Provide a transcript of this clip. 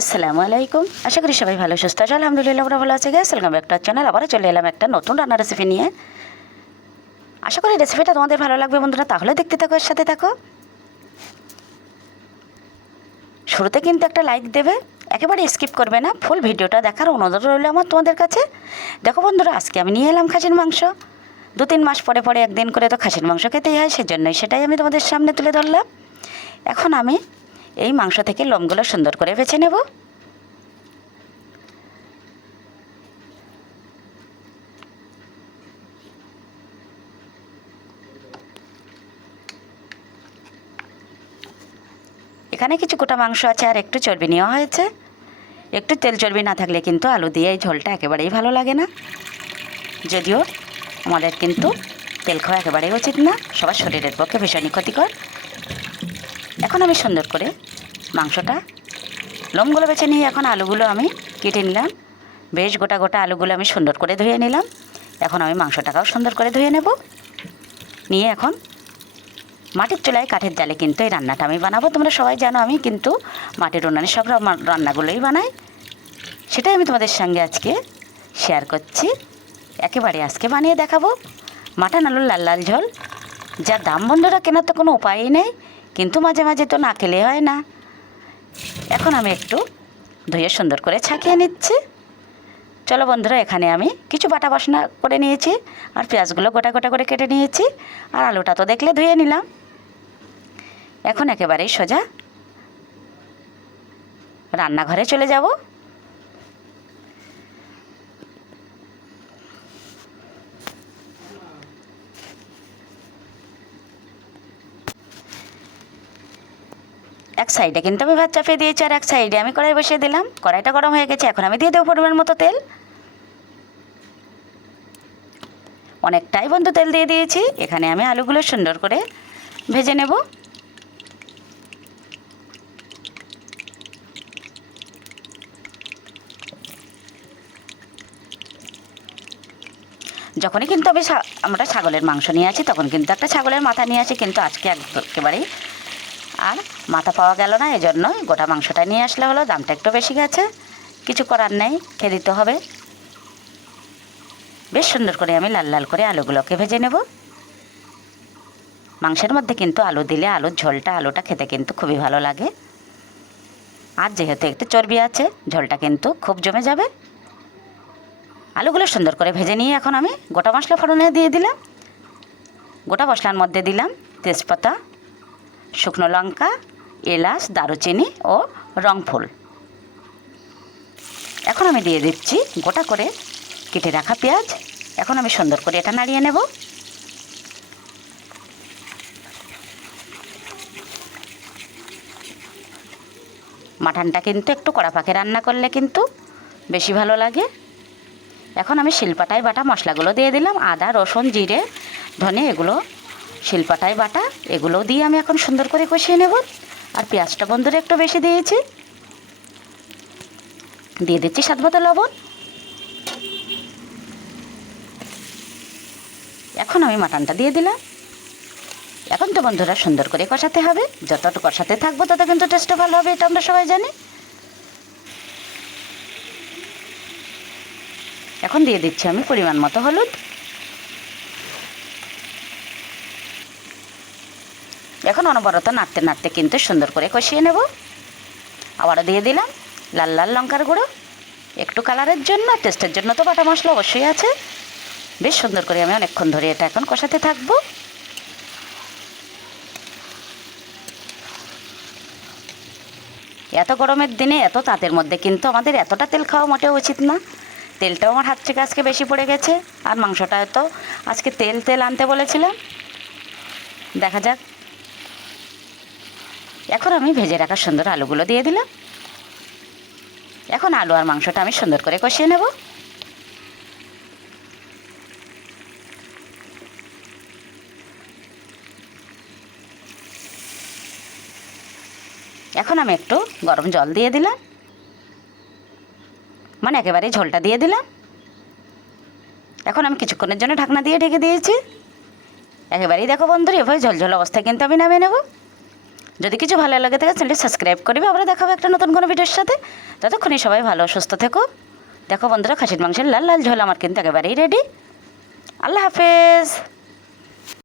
আসসালামু আলাইকুম। আশা করি সবাই ভালো, সুস্থ আছে। আলহামদুলিল্লাহ, আমরা ভালো আছে গ্যাস ওয়েলকাম একটা চ্যানেল আবারও চলে এলাম একটা নতুন রান্নার রেসিপি নিয়ে। আশা করি রেসিপিটা তোমাদের ভালো লাগবে বন্ধুরা। তাহলে দেখতে থাকো, এর সাথে থাকো। শুরুতে কিন্তু একটা লাইক দেবে। একেবারে স্কিপ করবে না। ফুল ভিডিওটা দেখার অনুরোধ রইল আমার তোমাদের কাছে। দেখো বন্ধুরা, আজকে আমি নিয়ে এলাম খাসির মাংস। দু তিন মাস পরে পরে একদিন করে তো খাসির মাংস খেতেই হয়, সেজন্যই সেটাই আমি তোমাদের সামনে তুলে ধরলাম। এখন আমি এই মাংস থেকে লোমগুলো সুন্দর করে বেছে নেব। এখানে কিছু গোটা মাংস আছে আর একটু চর্বি নেওয়া হয়েছে। একটু তেল চর্বি না থাকলে কিন্তু আলু দিয়ে এই ঝোলটা একেবারেই ভালো লাগে না। যদিও আমাদের কিন্তু তেল খাওয়া একেবারেই উচিত না, সবার শরীরের পক্ষে ভীষণই ক্ষতিকর। এখন আমি সুন্দর করে মাংসটা লোমগুলো বেছে নিয়ে এখন আলুগুলো আমি কেটে নিলাম। বেশ গোটা গোটা আলুগুলো আমি সুন্দর করে ধুয়ে নিলাম। এখন আমি মাংসটাকেও সুন্দর করে ধুয়ে নেব। নিয়ে এখন মাটির চুলায় কাঠের জালে কিন্তু এই রান্নাটা আমি বানাবো। তোমরা সবাই জানো আমি কিন্তু মাটির উনানে সব রান্নাগুলোই বানাই। সেটাই আমি তোমাদের সঙ্গে আজকে শেয়ার করছি। একেবারে আজকে বানিয়ে দেখাবো। মাটন আলুর লাল লাল ঝোল। যা দাম বন্ধুরা কেনার তো কোনো উপায়ই নেই। কিন্তু মাঝে মাঝে তো না খেলে হয় না। এখন আমি একটু ধুয়ে সুন্দর করে ছাঁকিয়ে নিচ্ছি। চলো বন্ধুরা, এখানে আমি কিছু বাটা বাসনা করে নিয়েছি আর পেঁয়াজগুলো গোটা গোটা করে কেটে নিয়েছি আর আলুটা তো দেখলে ধুয়ে নিলাম। এখন একেবারেই সোজা রান্নাঘরে চলে যাব। এক সাইডে কিন্তু আমি ভাত চাপিয়ে দিয়েছি আর এক সাইডে আমি কড়াই বসিয়ে দিলাম। কড়াইটা গরম হয়ে গেছে, এখন আমি দিয়ে দেবো পরিমাণ মতো তেল। অনেকটাই বন্ধু তেল দিয়ে দিয়েছি, এখানে আমি আলুগুলো সুন্দর করে ভেজে নেব। যখনই কিন্তু আমি আমরা ছাগলের মাংস নিয়ে আসি, তখন কিন্তু একটা ছাগলের মাথা নিয়ে আসি, কিন্তু আজকে একেবারেই আর মাথা পাওয়া গেল না, এজন্য গোটা মাংসটা নিয়ে আসলে হলো, দামটা একটু বেশি গেছে। কিছু করার নেই, খেয়ে দিতে হবে। বেশ সুন্দর করে আমি লাল লাল করে আলুগুলোকে ভেজে নেব। মাংসের মধ্যে কিন্তু আলু দিলে আলুর ঝোলটা, আলুটা খেতে কিন্তু খুবই ভালো লাগে। আর যেহেতু একটু চর্বি আছে, ঝোলটা কিন্তু খুব জমে যাবে। আলুগুলো সুন্দর করে ভেজে নিয়ে এখন আমি গোটা মশলা ফোড়নে দিয়ে দিলাম। গোটা মশলার মধ্যে দিলাম তেজপাতা শুকনো লঙ্কা, এলাচ, দারুচিনি ও রংফুল এখন আমি দিয়ে দিচ্ছি গোটা করে কেটে রাখা পেঁয়াজ। এখন আমি সুন্দর করে এটা নাড়িয়ে নেব। মাটনটা কিন্তু একটু কড়া পাকে রান্না করলে কিন্তু বেশি ভালো লাগে। এখন আমি শিলপাটায় বাটা মশলাগুলো দিয়ে দিলাম। আদা, রসুন, জিরে, ধনে, এগুলো শিলপাটায় বাটা এগুলো দিয়ে আমি এখন সুন্দর করে কষিয়ে নেব। আর পেঁয়াজটা বন্ধুরা একটু বেশি দিয়েছি। দিয়ে দিচ্ছি স্বাদ মতো লবণ। এখন আমি মাটনটা দিয়ে দিলাম। এখন তো বন্ধুরা সুন্দর করে কষাতে হবে। যতটা কষাতে থাকব, তত কিন্তু টেস্টও ভালো হবে, এটা আমরা সবাই জানি। এখন দিয়ে দিচ্ছি আমি পরিমাণ মতো হলুদ। এখন অনবরত নাড়তে নাড়তে কিন্তু সুন্দর করে কষিয়ে নেব। আবারও দিয়ে দিলাম লাল লাল লঙ্কার গুঁড়ো। একটু কালারের জন্য টেস্টের জন্য তো বাটা মশলা অবশ্যই আছে। বেশ সুন্দর করে আমি অনেকক্ষণ ধরে এটা এখন কষাতে থাকব। এত গরমের দিনে, এত তাঁতের মধ্যে কিন্তু আমাদের এতটা তেল খাওয়া মোটেও উচিত না। তেলটাও আমার হাত থেকে আজকে বেশি পড়ে গেছে। আর মাংসটা তো আজকে তেল তেল আনতে বলেছিলাম। দেখা যাক এখন আমি ভেজে রাখা সুন্দর আলুগুলো দিয়ে দিলাম। এখন আলু আর মাংসটা আমি সুন্দর করে কষিয়ে নেব। এখন আমি একটু গরম জল দিয়ে দিলাম। মানে একেবারে ঝোলটা দিয়ে দিলাম। এখন আমি কিছুক্ষণের জন্য ঢাকনা দিয়ে ঢেকে দিয়েছি। একেবারেই দেখো বন্ধুরা, এভাবে ঝোলঝোল অবস্থায় কিন্তু আমি নামিয়ে নেব। যদি কিছু ভালো লাগে থাকে চ্যানেলটি সাবস্ক্রাইব করবে আবার দেখাবো একটা নতুন কোনো ভিডিওর সাথে। ততক্ষণই সবাই ভালো, সুস্থ থেকো। দেখো বন্ধুরা, খাসির মাংসের লাল লাল ঝোল আমার কিন্তু একেবারেই রেডি আল্লাহ হাফেজ।